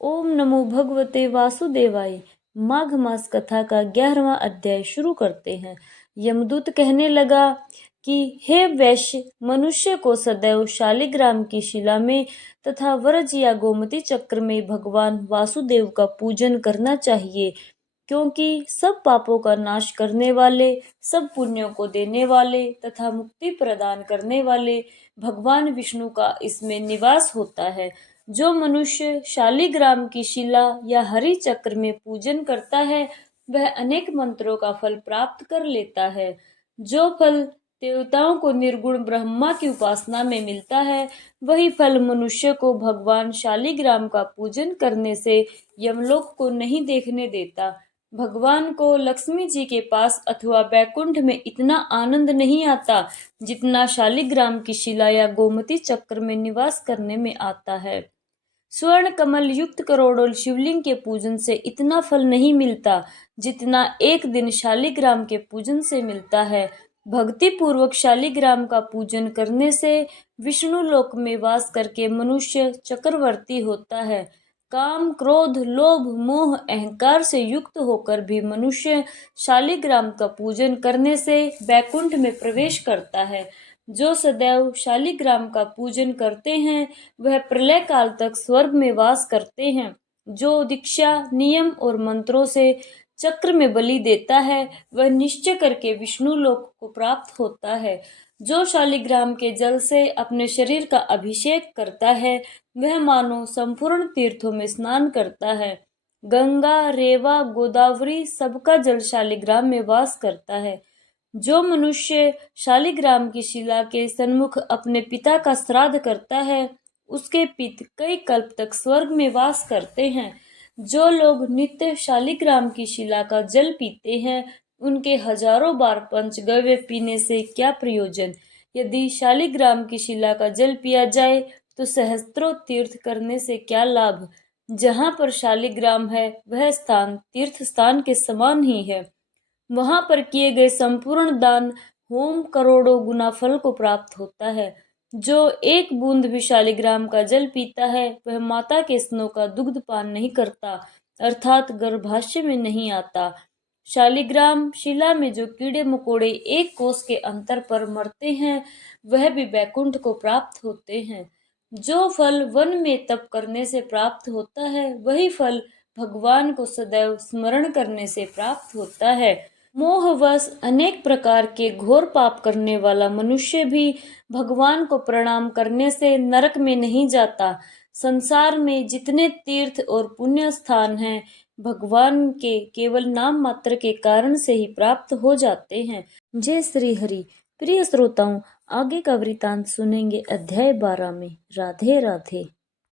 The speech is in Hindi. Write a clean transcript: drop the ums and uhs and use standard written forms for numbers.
ओम नमो भगवते वासुदेवाय। माघ मास कथा का 11वां अध्याय शुरू करते हैं। यमदूत कहने लगा कि हे वैश्य, मनुष्य को सदैव शालिग्राम की शिला में तथा व्रज या गोमती चक्र में भगवान वासुदेव का पूजन करना चाहिए, क्योंकि सब पापों का नाश करने वाले, सब पुण्यों को देने वाले तथा मुक्ति प्रदान करने वाले भगवान विष्णु का इसमें निवास होता है। जो मनुष्य शालिग्राम की शिला या हरि चक्र में पूजन करता है, वह अनेक मंत्रों का फल प्राप्त कर लेता है। जो फल देवताओं को निर्गुण ब्रह्मा की उपासना में मिलता है, वही फल मनुष्य को भगवान शालिग्राम का पूजन करने से यमलोक को नहीं देखने देता। भगवान को लक्ष्मी जी के पास अथवा बैकुंठ में इतना आनंद नहीं आता जितना शालिग्राम की शिला या गोमती चक्र में निवास करने में आता है। स्वर्ण कमल युक्त करोड़ों शिवलिंग के पूजन से इतना फल नहीं मिलता जितना एक दिन शालिग्राम के पूजन से मिलता है। भक्ति पूर्वक शालिग्राम का पूजन करने से विष्णु लोक में वास करके मनुष्य चक्रवर्ती होता है। काम, क्रोध, लोभ, मोह, अहंकार से युक्त होकर भी मनुष्य शालिग्राम का पूजन करने से बैकुंठ में प्रवेश करता है। जो सदैव शालिग्राम का पूजन करते हैं, वह प्रलय काल तक स्वर्ग में वास करते हैं। जो दीक्षा, नियम और मंत्रों से चक्र में बलि देता है, वह निश्चय करके विष्णु लोक को प्राप्त होता है। जो शालिग्राम के जल से अपने शरीर का अभिषेक करता है, वह मानो संपूर्ण तीर्थों में स्नान करता है। गंगा, रेवा, गोदावरी सबका जल शालिग्राम में वास करता है। जो मनुष्य शालिग्राम की शिला के सन्मुख अपने पिता का श्राद्ध करता है, उसके पिता कई कल्प तक स्वर्ग में वास करते हैं। जो लोग नित्य शालिग्राम की शिला का जल पीते हैं, उनके हजारों बार पंचगव्य पीने से क्या प्रयोजन। यदि शालिग्राम की शिला का जल पिया जाए तो सहस्त्रों तीर्थ करने से क्या लाभ। जहाँ पर शालिग्राम है, वह स्थान तीर्थ स्थान के समान ही है। वहां पर किए गए संपूर्ण दान, होम करोड़ों गुना फल को प्राप्त होता है। जो एक बूंद भी शालिग्राम का जल पीता है, वह माता के स्तनों का दुग्ध पान नहीं करता, अर्थात गर्भाशय में नहीं आता। शालिग्राम शिला में जो कीड़े मकोड़े एक कोस के अंतर पर मरते हैं, वह भी बैकुंठ को प्राप्त होते हैं। जो फल वन में तप करने से प्राप्त होता है, वही फल भगवान को सदैव स्मरण करने से प्राप्त होता है। मोहवश अनेक प्रकार के घोर पाप करने वाला मनुष्य भी भगवान को प्रणाम करने से नरक में नहीं जाता। संसार में जितने तीर्थ और पुण्य स्थान हैं, भगवान के केवल नाम मात्र के कारण से ही प्राप्त हो जाते हैं। जय श्री हरि। प्रिय श्रोताओं, आगे का वृतांत सुनेंगे अध्याय 12 में। राधे राधे।